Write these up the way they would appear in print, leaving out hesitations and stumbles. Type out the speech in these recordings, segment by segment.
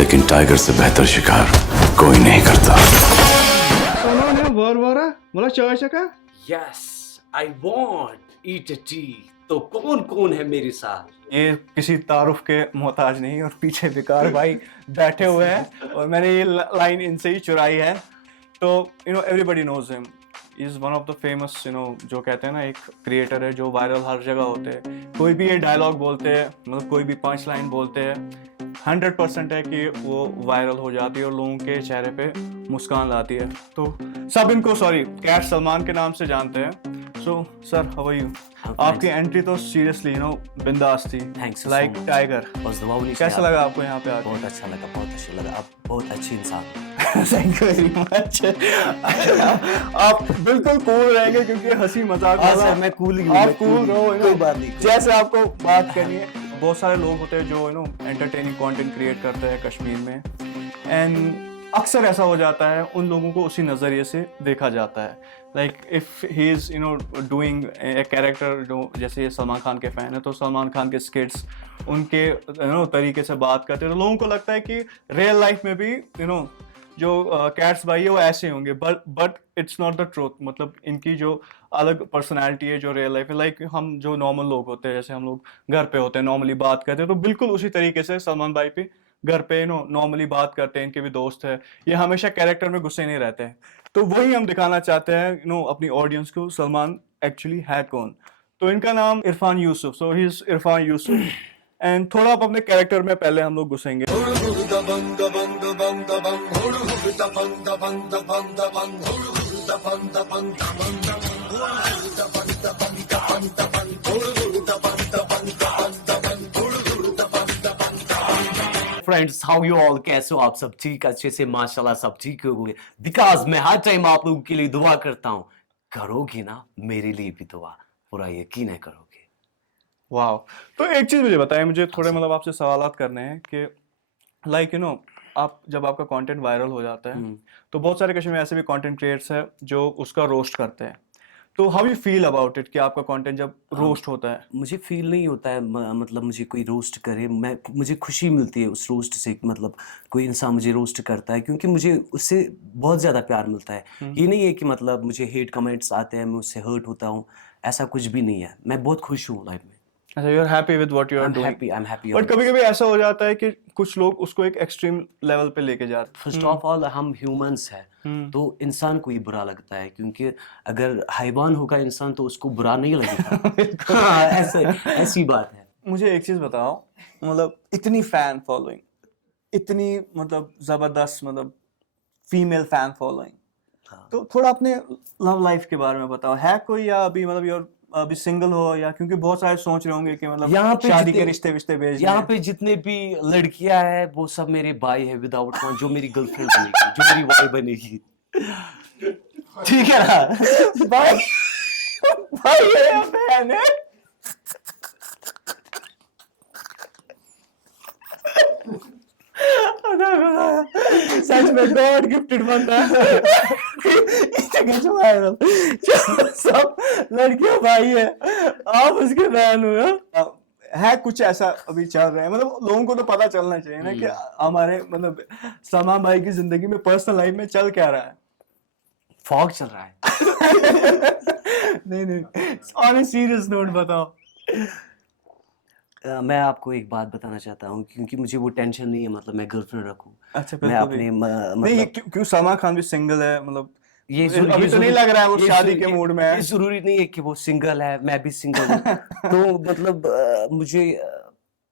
लेकिन टाइगर से बेहतर शिकार कोई नहीं करता। Someone have warwara? मला चॉइस है का? Yes I want eat a T. तो कौन कौन है मेरे साथ? ये किसी तारुफ के मोहताज नहीं और पीछे विकार भाई बैठे हुए हैं और मैंने ये लाइन इनसे ही चुराई है। तो everybody knows him, is one of the famous जो कहते हैं ना, एक क्रिएटर है जो वायरल हर जगह होते हैं। कोई भी ये डायलॉग बोलते हैं, मतलब कोई भी पंच लाइन बोलते हैं, 100% है कि वो वायरल हो जाती है और लोगों के चेहरे पे मुस्कान लाती है। तो सब इनको कैट सलमान के नाम से जानते हैं। So sir, how are you? आपकी एंट्री तो सीरियसली बिंदास थी, Thanks so like much. Tiger. बस दुआ होनी चाहिए कैसा आपको। लगा आपको यहाँ पे आके? बहुत अच्छा लगा, बहुत अच्छा लगा। आप बहुत अच्छे इंसान हैं। Thank you very much. आप बिल्कुल कूल रहेंगे क्योंकि हंसी मजाक हाँ वाला सर, मैं cool ही हूँ, आप मैं कूल cool रहो, हूँ, कोई बात नहीं। जैसे आपको बात करनी है। बहुत सारे लोग होते हैं जो एंटरटेनिंग कंटेंट क्रिएट करते हैं कश्मीर में, एंड अक्सर ऐसा हो जाता है उन लोगों को उसी नज़रिए से देखा जाता है। Like if he is doing a character, जो जैसे ये सलमान खान के फ़ैन है तो सलमान खान के स्किट्स उनके तरीके से बात करते हैं, तो लोगों को लगता है कि रियल लाइफ में भी जो कैट्स भाई है वो ऐसे होंगे, but it's not the truth. मतलब इनकी जो अलग पर्सनैलिटी है जो रियल लाइफ में, लाइक हम जो नॉर्मल लोग होते हैं, जैसे हम लोग घर पे होते हैं नॉर्मली बात करते हैं, तो बिल्कुल उसी तरीके से सलमान भाई भी घर पे नॉर्मली बात करते हैं। इनके भी दोस्त है, ये हमेशा कैरेक्टर में घुसे नहीं रहते हैं। तो वही हम दिखाना चाहते हैं अपनी ऑडियंस को, सलमान एक्चुअली है कौन। तो इनका नाम Irfan Yusuf, so he is Irfan Yusuf. And थोड़ा आप अपने कैरेक्टर में पहले हम लोग घुसेंगे। Friends, how you all? कैसे हो आप? सब ठीक, अच्छे से माशाल्लाह सब ठीक होंगे। बिकॉज मैं हर टाइम आप लोगों के लिए दुआ करता हूँ। करोगी ना मेरे लिए भी दुआ? पूरा यकीन है करोगे। वाह। तो एक चीज मुझे बताएं, मुझे थोड़े मतलब आपसे सवालात करने हैं कि लाइक आप जब आपका कंटेंट वायरल हो जाता है तो बहुत सारे कश्मीर में ऐसे भी कंटेंट क्रिएटर्स हैं जो उसका रोस्ट करते हैं। तो how you feel about it कि आपका कंटेंट जब रोस्ट होता है? मुझे फील नहीं होता है मतलब मुझे कोई रोस्ट करे, मुझे खुशी मिलती है उस रोस्ट से। मतलब कोई इंसान मुझे रोस्ट करता है क्योंकि मुझे उससे बहुत ज़्यादा प्यार मिलता है। ये नहीं है कि मतलब मुझे हेट कमेंट्स आते हैं, मैं उससे हर्ट होता हूँ, ऐसा कुछ भी नहीं है। मैं बहुत खुश हूँ लाइफ में। अच्छा, you are happy with what you are doing. I am happy. But कभी कभी ऐसा हो जाता है कि कुछ लोग उसको एक एक्सट्रीम लेवल पे लेके जाते हैं। फर्स्ट ऑफ ऑल हम ह्यूमंस हैं, तो इंसान को ही बुरा लगता है, क्योंकि अगर हैवान होगा इंसान तो उसको बुरा नहीं लगेगा। हाँ, ऐसी बात है। मुझे एक चीज बताओ, मतलब इतनी फैन फॉलोइंग, इतनी मतलब जबरदस्त, मतलब फीमेल फैन फॉलोइंग, तो थोड़ा अपने लव लाइफ के बारे में बताओ। है कोई, या अभी मतलब यार अभी सिंगल हो, या क्योंकि बहुत सारे सोच रहे होंगे कि मतलब यहाँ पे शादी के जितने- रिश्ते विश्ते भेज यहाँ पे जितने भी लड़कियां हैं वो सब मेरे भाई है, विदाउट वन, जो मेरी गर्लफ्रेंड बनेगी, जो मेरी वाइफ बनेगी। ठीक है ना भाई भाई है या बहन है? सच में गॉड गिफ्टेड बंदा है। जो वायरल, जो सब लड़कियां भाई है, आप उसके बहन हो। है कुछ ऐसा अभी चल रहा है, मतलब लोगों को तो पता चलना चाहिए ना कि हमारे मतलब सलमान भाई की जिंदगी में पर्सनल लाइफ में चल क्या रहा है। फॉग चल रहा है। नहीं, ऑन सीरियस नोट बताओ। मैं आपको एक बात बताना चाहता हूँ, क्योंकि मुझे वो टेंशन नहीं है मतलब मैं गर्लफ्रेंड रखूँ। अच्छा, मैं बिल्कुल भी अपने नहीं, ये क्यों सलमान खान भी सिंगल है, मतलब अभी तो नहीं लग रहा है वो शादी के मूड में है। ये जरूरी नहीं है कि वो सिंगल है, मैं भी सिंगल हूँ। तो मतलब मुझे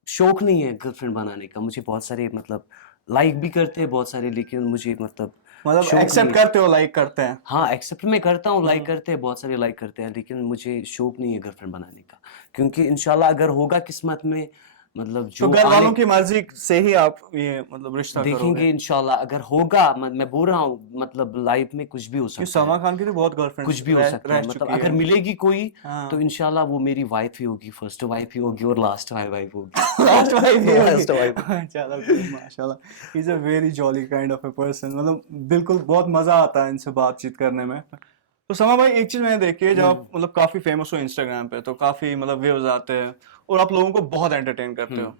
शौक नहीं है गर्लफ्रेंड बनाने का। मुझे बहुत सारे मतलब लाइक भी करते हैं बहुत सारे, लेकिन मुझे मतलब शौक एक्सेप्ट नहीं है। करते हो, लाइक करते हैं? हाँ, एक्सेप्ट मैं करता हूँ, लाइक करते हैं बहुत सारे, लाइक करते हैं, लेकिन मुझे शौक नहीं है गर्लफ्रेंड बनाने का। क्योंकि इंशाल्लाह अगर होगा किस्मत में, मतलब तो जो घर वालों की मर्जी से ही आप ये मतलब रिश्ता देखेंगे करोगे? इंशाल्लाह अगर होगा। मैं बोल रहा हूँ मतलब लाइफ में कुछ भी हो क्योंकि सकता है, सलमान खान की तो बहुत गर्लफ्रेंड कुछ भी हो सकता है। मतलब अगर मिलेगी कोई हाँ। तो इंशाल्लाह वो मेरी वाइफ ही होगी, फर्स्ट वाइफ ही होगी और लास्ट वाइफ होगी। लास्ट वाइफ ही होगी। Last wife। चलो good, माशाल्लाह, he is a very jolly kind of a person. मतलब बिल्कुल बहुत मजा आता है इनसे बातचीत करने में। तो समा भाई, एक चीज मैंने देखी है, जब आप मतलब काफी फेमस हो इंस्टाग्राम पे तो काफी मतलब व्यूज आते हैं और आप लोगों को बहुत एंटरटेन करते हो।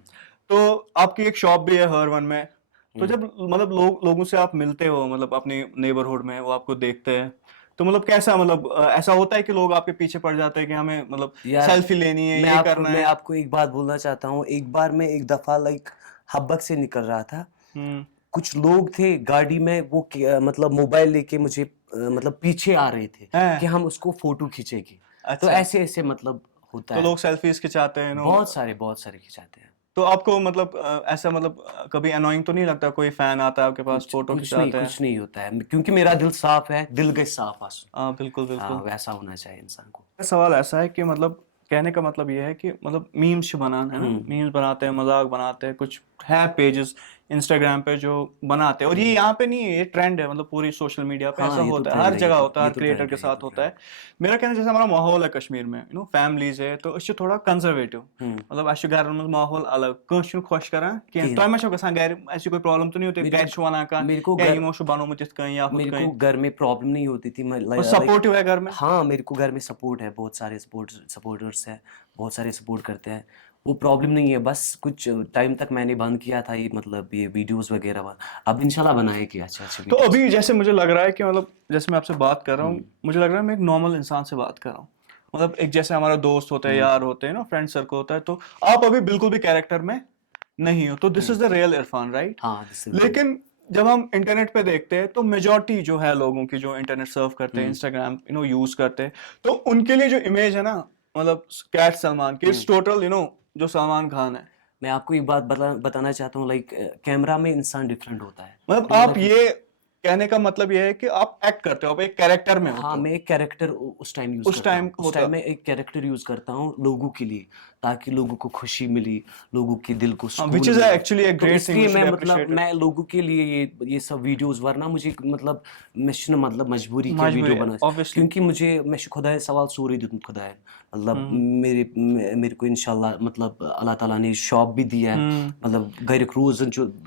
तो आपकी एक शॉप भी है हर वन में, तो जब मतलब लोगों से आप मिलते हो, मतलब अपने नेबरहुड में, वो आपको देखते हैं, तो मतलब कैसा, मतलब ऐसा होता है कि लोग आपके पीछे पड़ जाते हैं कि हमें मतलब यार सेल्फी लेनी है, ये करना मैं है? आपको एक बात बोलना चाहता हूँ। एक बार मैं एक दफा लाइक हब्बक से निकल रहा था, हम्म। कुछ लोग थे गाड़ी में, वो मतलब मोबाइल लेके मुझे मतलब पीछे आ रहे थे हैं? कि हम उसको फोटो खींचेंगे। तो अच्छा। ऐसे ऐसे मतलब होता तो है। लोग सेल्फीज खिंचाते हैं, बहुत सारे खिंचाते हैं। तो आपको मतलब ऐसा मतलब कभी अनोइंग तो नहीं लगता, कोई फैन आता है आपके पास, फोटो खिंचाता है? कुछ नहीं होता है, क्योंकि मेरा दिल साफ है, दिल गए साफ आंसू। हाँ, बिल्कुल हाँ, बिल्कुल। वैसा होना चाहिए इंसान को। सवाल ऐसा है कि मतलब कहने का मतलब ये है कि मतलब मीम्स बनाना है ना, मीम्स बनाते हैं, मजाक बनाते हैं, कुछ है पेजेस इंस्टाग्राम पे जो बनाते हैं, और ये यहाँ पे नहीं है, ये ट्रेंड है, मतलब पूरी सोशल मीडिया पे ऐसा हाँ, ये तो होता है, हर ट्रेंड है, जगह होता है, ये हर तो क्रिएटर ट्रेंड के है, ये तो साथ होता ट्रेंड है। मेरा कहना है जैसे हमारा माहौल है कश्मीर में, फैमिलीज है, तो इससे थोड़ा कंजर्वेटिव, है। मतलब अच्छे घर में माहौल अलग, कहीं खुश करा कि कहीं तो मैं गसान घर, ऐसी कोई प्रॉब्लम तो नहीं होती, मेरे घर को वनान कह मेरे को या घर यमो बनोमुत यथ कहीं या हुत मेरे को कहीं, घर में प्रॉब्लम नहीं होती थी। मैं और लाइक सपोर्टिव है घर में? हाँ, मेरे को घर में सपोर्ट है, बहुत सारे सपोर्टर्स हैं, बहुत सारे सपोर्ट करते हैं। वो प्रॉब्लम नहीं है, बस कुछ टाइम तक मैंने बंद किया था ये, मतलब ये वीडियोस वगैरह अब इंशाल्लाह बनाएंगे अच्छे अच्छे तो वीडियोस। अभी जैसे मुझे लग रहा है कि मतलब जैसे मैं आपसे बात कर रहा हूँ, मुझे लग रहा है मैं एक नॉर्मल इंसान से बात कर रहा हूँ, मतलब एक जैसे हमारा दोस्त होता है, यार होते हैं ना, फ्रेंड सर्कल होता है, तो आप अभी बिल्कुल भी कैरेक्टर में नहीं हो, तो this is the real Irfan, right? हाँ, दिस इज लेकिन जब हम इंटरनेट पे देखते हैं तो मेजोरिटी जो है लोगों की, जो इंटरनेट सर्व करते हैं, इंस्टाग्राम यूज करते हैं, तो उनके लिए जो इमेज है ना, मतलब कैट सलमान की, इट्स टोटल जो सलमान खान है। मैं आपको एक बात बताना चाहता हूँ, लाइक कैमरा में इंसान डिफरेंट होता है। मतलब रियल आप लाइफ ये कहने का मतलब ये है कि आप एक्ट करते हो, आप एक कैरेक्टर में हाँ, होते हो, मैं एक कैरेक्टर उस टाइम यूज उस करता टाइम हूँ। उस होता। टाइम मैं एक कैरेक्टर यूज करता हूँ लोगों के लिए, ताकि लोगों को खुशी मिली, लोगों के दिल को हाँ, विच सुकून इज मिले। एक्चुअली a तो great thing, इसलिए we मैं should मतलब appreciate it. मैं लोगों के लिए ये सब वीडियोस, वरना मुझे मतलब मैं मतलब मजबूरी के वीडियो मजबूरी, बना, ऑब्वियसली। क्योंकि मैं खुदा सवाल सूरी दूँ खुदा है, मतलब मेरे को इंशाल्लाह मतलब अल्लाह ताला ने शौक भी दिया है, मतलब घर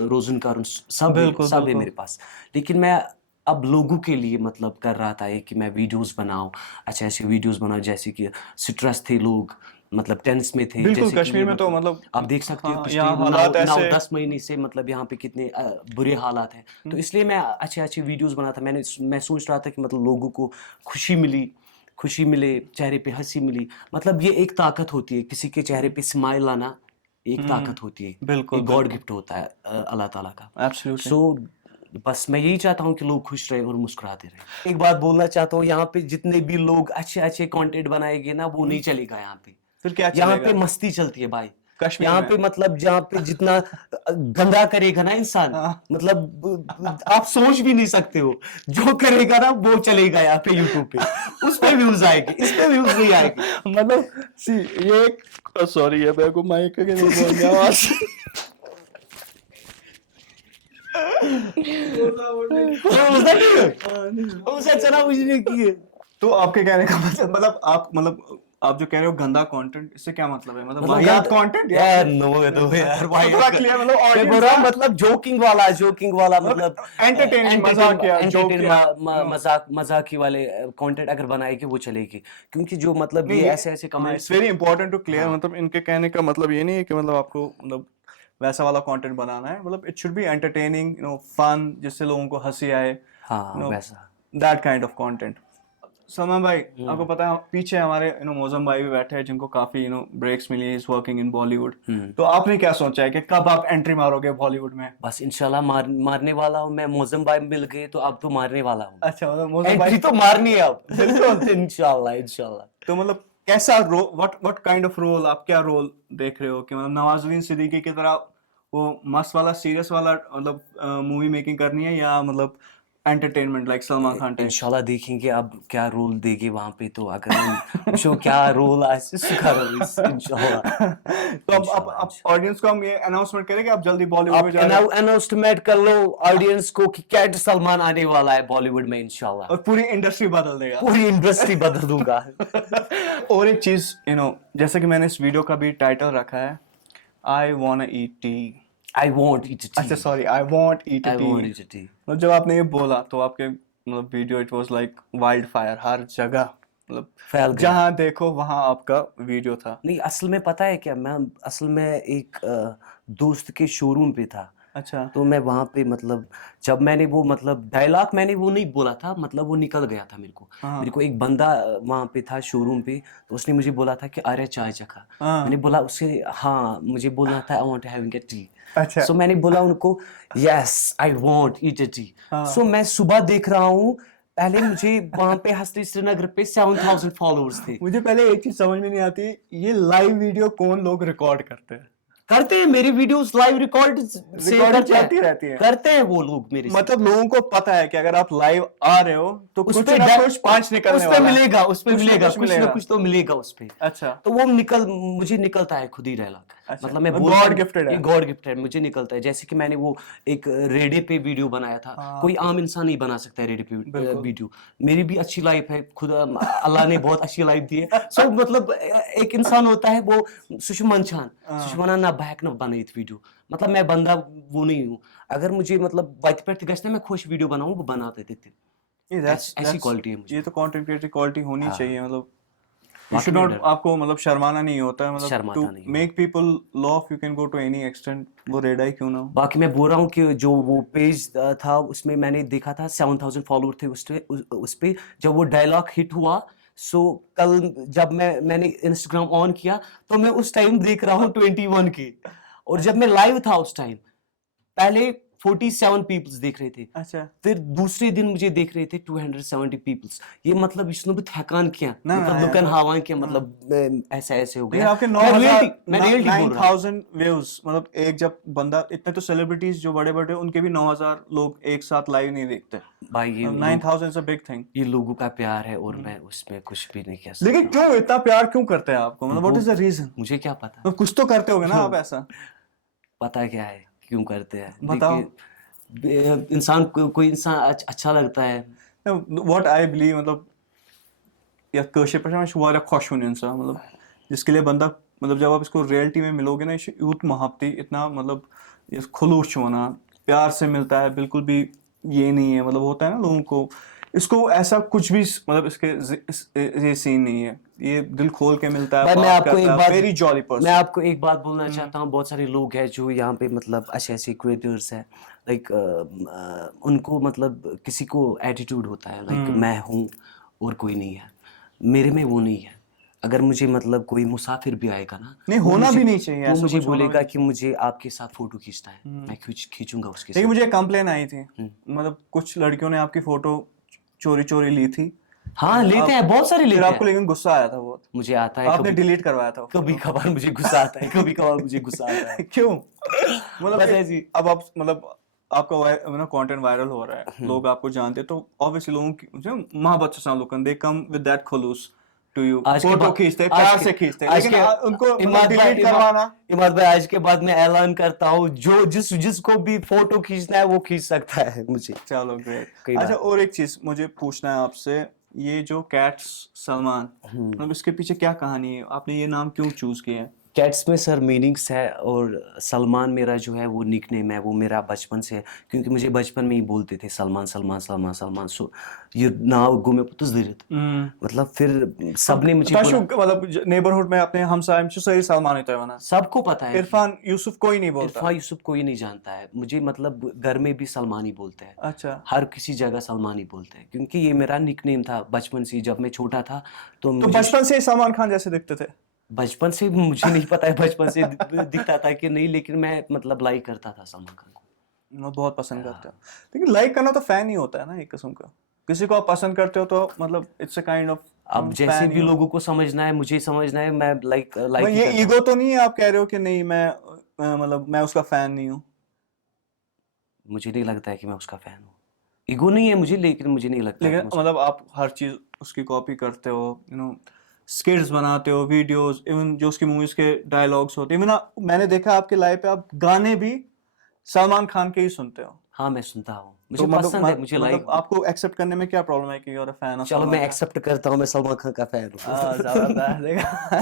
रोजन का बिल्कुल सब है बिल्कुल। मेरे पास। लेकिन मैं अब लोगों के लिए मतलब कर रहा था ये कि मैं वीडियोस बनाऊं, अच्छे ऐसे वीडियोस बनाऊं, जैसे कि स्ट्रेस थे लोग, मतलब टेंस में थे, बिल्कुल जैसे कि कश्मीर ये में तो मतलब मतलब, आप देख सकते हो हाँ, पिछले यहाँ नौ हालात नौ ऐसे। 10 महीने से मतलब यहाँ पे कितने बुरे हालात हैं। तो इसलिए मैं अच्छे अच्छे वीडियोस बनाता, मैं सोच रहा था कि मतलब लोगों को खुशी मिले, चेहरे पे हंसी मिली। मतलब ये एक ताकत होती है, किसी के चेहरे पे स्माइल आना एक ताकत होती है, बिल्कुल एक गॉड बिल्कुल। गिफ्ट होता है अल्लाह ताला का। एब्सोल्युटली। सो बस मैं यही चाहता हूँ कि लोग खुश रहे और मुस्कुराते रहे। एक बात बोलना चाहता हूँ, यहाँ पे जितने भी लोग अच्छे अच्छे कंटेंट बनाएंगे ना, वो नहीं चलेगा यहाँ पे। फिर क्या यहाँ पे चलेगा मस्ती चलती है भाई। कश्मीर यहाँ में? पे मतलब जहाँ पे जितना गंदा करेगा ना इंसान, हाँ। मतलब आप सोच भी नहीं सकते हो, जो करेगा ना वो चलेगा यहाँ पे यूट्यूब पे, उस पे व्यूज आएगी, इस पे व्यूज नहीं आएगी। मतलब सी, ये एक, सॉरी है, मेरे को माइक के नहीं बोलने आवाज। Was that you? उससे चला मुझे नहीं किए। तो आपके कहने का मतलब आप जो कह रहे हो गंदा कंटेंट, इससे क्या मतलब है, मतलब मतलब वाहियात कंटेंट या यार फिर नो दो यार तो भाई, थोड़ा क्लियर, मतलब मैं बोल ऑडियंस रहा हूँ ना, मतलब जोकिंग वाला मतलब एंटरटेनिंग, मजाक या जोक एंटरटेन या मजाकी वाले कंटेंट अगर बनाएगी वो चलेगी, क्योंकि जो मतलब नहीं ये ये, ऐसे ऐसे हाँ, it's comments. Very important to clear, हाँ मतलब इनके कहने का मतलब ये नहीं है कि मतलब आपको मतलब वैसा वाला कंटेंट बनाना है, मतलब it should be entertaining, fun, जिससे लोगों को हंसी आए, हाँ वैसा। That kind of content. Salman भाई, आपको पता है पीछे हमारे मौजम भाई भी बैठे हैं, जिनको काफी ब्रेक्स मिली है, इज वर्किंग इन बॉलीवुड, तो आपने क्या सोचा है कि कब आप एंट्री मारोगे बॉलीवुड में? बस इंशाल्लाह मारने वाला हूँ मैं, मौजम भाई मिल गए तो अब तो मारने वाला हूँ। अच्छा, मतलब मौजम भाई। एंट्री तो मारनी है अब। बिल्कुल। इंशाल्लाह इंशाल्लाह। तो मतलब कैसा role, what kind of role, आप क्या रोल देख रहे हो, कि मतलब नवाजुद्दीन सिद्दीकी की तरह वो मस्त वाला, सीरियस वाला, मतलब मूवी मेकिंग करनी है, या मतलब entertainment like Salman Khan type? इंशाल्लाह देखेंगे अब क्या रोल देंगे वहां पे, तो अगर हम शो क्या रोल आज करो इंशाल्लाह। तो इंशाल्लाह अब ऑडियंस को हम ये अनाउंसमेंट करें कि आप जल्दी बॉलीवुड में आप जा रहे हो, अनाउंसमेंट कर लो ऑडियंस को कि कैट सलमान आने वाला है बॉलीवुड में इंशाल्लाह। और पूरी इंडस्ट्री बदल देगा। पूरी इंडस्ट्री बदल दूंगा। और एक चीज, जैसे कि मैंने इस वीडियो का भी टाइटल रखा है, I wanna eat tea. I want it अच्छा, tea. Sorry, I want eat I tea. Want it tea. मतलब जब आपने ये बोला तो आपके मतलब video, it was like wild fire, हर जगह, मतलब फैल गया। जहां देखो वहां आपका वीडियो था। नहीं, असल में पता है क्या, मैं असल में एक दोस्त के शोरूम पे था, अच्छा। तो मैं वहाँ पे मतलब जब मैंने वो मतलब डायलॉग मैंने वो नहीं बोला था, मतलब वो निकल गया था मेरे को। हाँ। मेरे को एक बंदा वहाँ पे था शोरूम पे, तो उसने मुझे बोला था कि अरे चाय चखा। हाँ। मैंने बोला उसे, हाँ मुझे बोलना था I want having a T. अच्छा। सो मैंने बोला उनको yes I want eat a T. हाँ। सो मैं सुबह देख रहा हूँ, पहले मुझे वहाँ पे हस्ती श्रीनगर पे 7000 फॉलोअर्स थे। मुझे पहले एक चीज समझ में नहीं आती, ये लाइव वीडियो कौन लोग रिकॉर्ड करते हैं? करते हैं मेरी वीडियोस लाइव रिकॉर्ड से रिकॉर्डिंग करते चलती हैं, रहती है। करते हैं वो लोग मेरे से। मतलब लोगों को पता है कि अगर आप लाइव आ रहे हो तो उस कुछ पे ना डा- कुछ पंच निकलने उस पे वाला है। मिलेगा, उस पे कुछ ना मिलेगा, कुछ कुछ ना मिलेगा। कुछ तो मिलेगा उस पे। अच्छा। तो वो मुझे निकलता है खुद ही डायलॉग। अच्छा, मतलब मैं गॉड बोलता हूँ, गिफ्टेड है। ये गॉड गिफ्टेड मुझे निकलता है। जैसे कि मैंने वो एक रेडियो पे वीडियो बनाया था। हाँ। कोई आम इंसान नहीं बना सकता है रेडियो पे बिल्कुल। वीडियो। मेरी भी अच्छी लाइफ है, खुद अल्लाह ने बहुत अच्छी लाइफ दी है। सो मतलब एक इंसान होता है वो सुषमान छान हाँ। सुषमाना ना बहक ना बनाई वीडियो। मतलब मैं बंदा वो नहीं हूँ। अगर मुझे मतलब वत पे गश्त मैं खुश वीडियो बनाऊँ वो बनाते देते। ये ऐसी क्वालिटी है मुझे। ये तो कंटेंट क्रिएटर क्वालिटी होनी हाँ। चाहिए। मतलब यू बाकी शुड मैं नॉट, डर आपको मतलब शर्माना नहीं होता है। मतलब टू शर्माता नहीं हूँ। Make people laugh you can go to any extent, वो रेडा ही क्यों ना हो। बाकी मैं बोल रहा हूँ कि जो वो पेज था उसमें मैंने देखा था 7000 फॉलोअर थे उस पे जब वो डायलॉग हिट हुआ। सो कल जब मैंने इंस्टाग्राम ऑन किया तो मैं उस टाइम देख रहा हूँ 21 के। और जब मैं लाइव था उस टाइम पहले 47 पीपल्स देख रहे थे, अच्छा। फिर दूसरे दिन मुझे देख रहे थे 270 पीपल्स। ये मतलब इसने भी थकान किया, ना मतलब ना लुकन यार, हवा किया, मतलब ऐसा ऐसे हो लेकिन गया। आपके मैं रियलिटी बोल रहा हूँ। 9000 व्यूज, मतलब एक जब बंदा इतने, तो सेलिब्रिटीज जो बड़े बड़े उनके भी 9000 लोग एक साथ लाइव नहीं देखते। भाई ये 9000 इज अ बिग थिंग। ये लोगों का प्यार है और मैं उसमें कुछ भी नहीं कह लेकिन सकता। क्यों इतना प्यार क्यों करते हैं आपको? मतलब व्हाट वो इज द रीजन? मुझे क्या पता। कुछ तो करते होगे ना आप ऐसा। पता क्या है क्यों करते हैं, बताओ। देखिए इंसान कोई इंसान अच्छा लगता है। व्हाट आई बिलीव, मतलब या कशे पे वारा खुश होने इंसान, मतलब जिसके लिए बंदा, मतलब जब आप इसको रियलिटी में मिलोगे ना, ये यूथ मोहब्बती इतना, मतलब ये खुलूस होना, प्यार से मिलता है, बिल्कुल भी ये नहीं है। मतलब होता है ना लोगों को, इसको ऐसा कुछ भी मतलब ये सीन नहीं है। ये दिल खोल के मिलता है, भाई बात करता है, वेरी जॉली मैं पर्सन। आपको एक बात बोलना चाहता हूँ। बहुत सारे लोग हैं जो यहाँ पे मतलब अच्छे ऐसे क्रिएटर्स हैं, लाइक उनको मतलब किसी को एटीट्यूड होता है लाइक मैं हूँ और कोई नहीं है। मेरे में वो नहीं है। अगर मुझे मतलब कोई मुसाफिर भी आएगा ना, नहीं, वो होना मुझे भी नहीं चाहिए, वो ऐसा मुझे कुछ होना भी बोलेगा नहीं कि चाहिए। मुझे आपके साथ फोटो खींचना है, मैं खींचूंगा उसके लेकिन साथ। मुझे कंप्लेन आई थी, मतलब कुछ लड़कियों ने आपकी फोटो चोरी चोरी ली थी। हाँ लेते हैं, बहुत सारे फिर लेते आपको हैं। लेकिन गुस्सा आया था बहुत, मुझे आता है आपने कभी डिलीट करवाया था वो कभी फोटो। कभार मुझे गुस्सा आता है, कभी कभार मुझे गुस्सा आता है। क्यों? मतलब बस ऐसी अब आप मतलब आपका कंटेंट वायरल हो रहा है, लोग आपको जानते हैं, तो ऑब्वियसली लोगों की जो मोहब्बत से सामने दे कम विद दैट खुलूस टू यू, आज के फोटो बाद खींचते हैं, प्यार से खींचते हैं, आज लेकिन के उनको मतलब इमाद भाई डिलीट करवाना। इमाद भाई आज के बाद मैं ऐलान करता हूँ जो जिसको भी फोटो खींचना है वो खींच सकता है मुझे। चलो ग्रेट। कोई अच्छा, बात और एक चीज मुझे पूछना है आपसे, ये जो कैट्स सलमान, मतलब इसके पीछे क्या कहानी है? आपने ये नाम क्यों चूज किया है? कैट्स में सर मीनिंग्स है और सलमान मेरा जो है वो निकनेम है, वो मेरा बचपन से है। क्योंकि मुझे बचपन में ही बोलते थे सलमान सलमान सलमान सलमान। सो ये नाव गुमे पुतुज़दिरित, मतलब फिर सबने मुझे ताशु बोला। मतलब नेबरहुड में अपने हमसाय में सही सलमान होता है ना, सबको पता है इरफान यूसुफ कोई नहीं बोलता। इरफान यूसुफ कोई नहीं जानता है मुझे, मतलब घर में भी सलमान ही बोलते हैं। अच्छा, हर किसी जगह सलमान ही बोलते हैं क्योंकि ये मेरा निकनेम था बचपन से। जब मैं छोटा था तो तो मुझे बचपन से ही सलमान खान जैसे दिखते थे? बचपन से मुझे नहीं पता है बचपन से दिखता था कि नहीं, लेकिन मैं मतलब लाइक करता था सलमान खान को। मैं बहुत पसंद करते हो, लेकिन लाइक करना तो फैन ही होता है ना एक किस्म का। किसी को आप पसंद करते हो तो मतलब इट्स अ काइंड ऑफ अब जैसे भी लोगों को समझना है मुझे समझना है, मैं लाइक मैं ही ये करता ईगो तो नहीं है आप कह रहे हो कि नहीं मैं मतलब मैं उसका फैन नहीं हूँ? हूँ। मुझे नहीं लगता है कि मैं उसका फैन हूँ। ईगो नहीं है मुझे, लेकिन मुझे नहीं लगता है कि लेकिन मैं मतलब आप हर चीज उसकी कॉपी करते हो, यू नो, स्किट्स बनाते हो, वीडियोस, इवन जो उसकी मूवीज के डायलॉग्स होते हैं, इवन मैंने देखा आपके लाइव पे आप गाने भी सलमान खान के ही सुनते हो। हाँ मैं सुनता हूँ, तो मुझे पसंद है, मुझे लाइक। मतलब आपको एक्सेप्ट करने में क्या प्रॉब्लम है कि you're a fan of चलो सलमान मैं खान? एक्सेप्ट करता हूँ, मैं सलमान खान का फैन हूँ। जबरदस्त, देखा।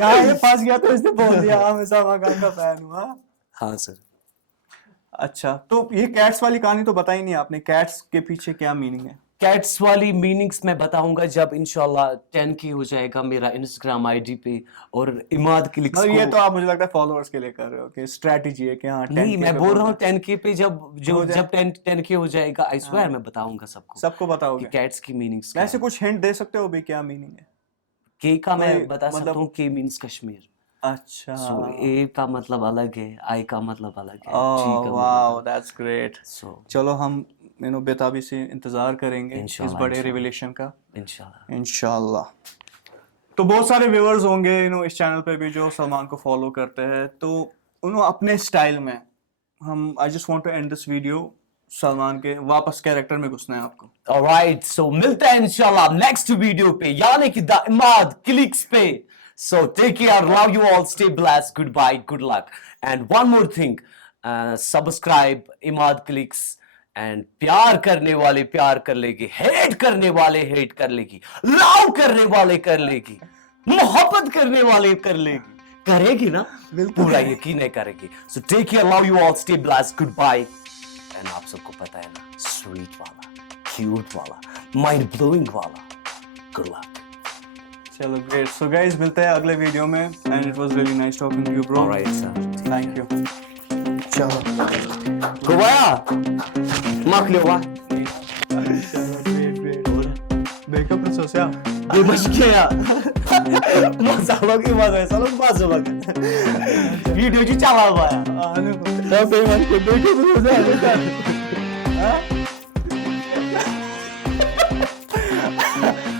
यहाँ ये फंस गया तो इसने बोल दिया हाँ मैं सलमान खान का फैन हूँ। हाँ। हाँ सर। अच्छा, तो ये कैट्स वाली कहानी तो बताई नहीं आपने, कैट्स के पीछे क्या मीनिंग है? कैट्स वाली मीनिंग्स मैं बताऊंगा जब इंशाल्लाह 10K हो जाएगा मेरा इंस्टाग्राम आईडी पे, और इमाद क्लिक्स और ये को तो आप मुझे लगता है फॉलोअर्स के लिए कर रहे हो कि स्ट्रेटजी है कि हाँ 10K नहीं, मैं पे बोल रहा हूँ पहुंचना 10K पे जब 10K हो जाएगा, आई स्वेयर मैं बताऊंगा है। सबको सबको कि बताओगे? कैट्स की मीनिंग्स क्या वैसे है। कुछ हिंट दे सकते हो भी क्या मीनिंग है? के का मैं कोई बता सकता मतलब हूँ, के मीन्स कश्मीर। अच्छा सो ए का मतलब अलग है, आई का मतलब अलग है, जी ओह का वाओ मतलब दैट्स ग्रेट। सो चलो हम बेताबी से इंतजार करेंगे इस इंशाल्लाह, बड़े इंशाल्लाह। रिविलेशन का इंशाल्लाह। इंशाल्लाह। तो बहुत सारे व्यूअर्स होंगे इस चैनल पे भी जो सलमान को फॉलो करते हैं, तो अपने स्टाइल में हम I just want to end this video, Salman के वापस कैरेक्टर में घुसना है आपको। ऑलराइट, सो मिलते हैं इंशाल्लाह नेक्स्ट वीडियो पे, यानी कि द इमाद क्लिक्स पे। So take care, love you all, stay blessed, goodbye, good luck, and one more thing, subscribe Imad Clicks, and प्यार करने वाले प्यार कर लेगी, हेट करने वाले हेट कर लेगी, लव करने वाले कर लेगी, मोहब्बत करने वाले कर लेगी, करेगी ना, पूरा यकीन है करेगी। So take care, love you all, stay blessed, goodbye. And आप सबको पता है ना, स्वीट वाला, क्यूट वाला, माइंड ब्लोइंग वाला, गुड लक। चलो ग्रेट। सो गाइस मिलते हैं अगले वीडियो में, and it was really nice talking to you bro. Alright sir, thank you. चलो गोवाया maklewa Backup na social. di mashkiya masalok imaga salok masalok video ji chala baya Ano ko? Sabi man ko backup na social. Ha?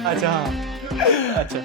अच्छा हाँ अच्छा